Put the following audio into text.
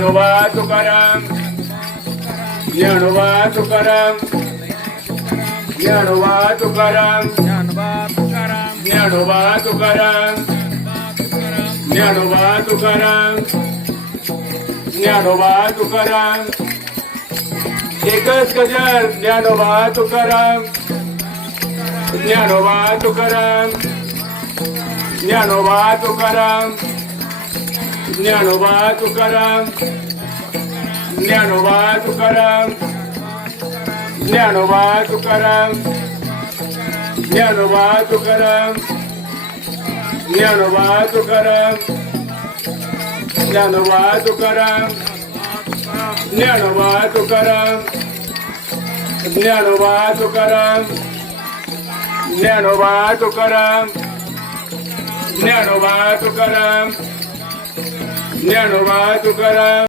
ज्ञानोबा तुकाराम ज्ञानोबा तुकाराम ज्ञानोबा तुकाराम ज्ञानोबा तुकाराम ज्ञानोबा तुकाराम ज्ञानोबा तुकाराम एकच गजर ज्ञानोबा तुकाराम ज्ञानोबा तुकाराम ज्ञानोबा तुकाराम ज्ञानोबा तुकाराम ज्ञानोबा तुकाराम ज्ञानोबा तुकाराम ज्ञानोबा तुकाराम ज्ञानोबा तुकाराम ज्ञानोबा तुकाराम ज्ञानोबा तुकाराम ज्ञानोबा तुकाराम ज्ञानोबा तुकाराम ज्ञानोबा तुकाराम ज्ञानोबा तुकाराम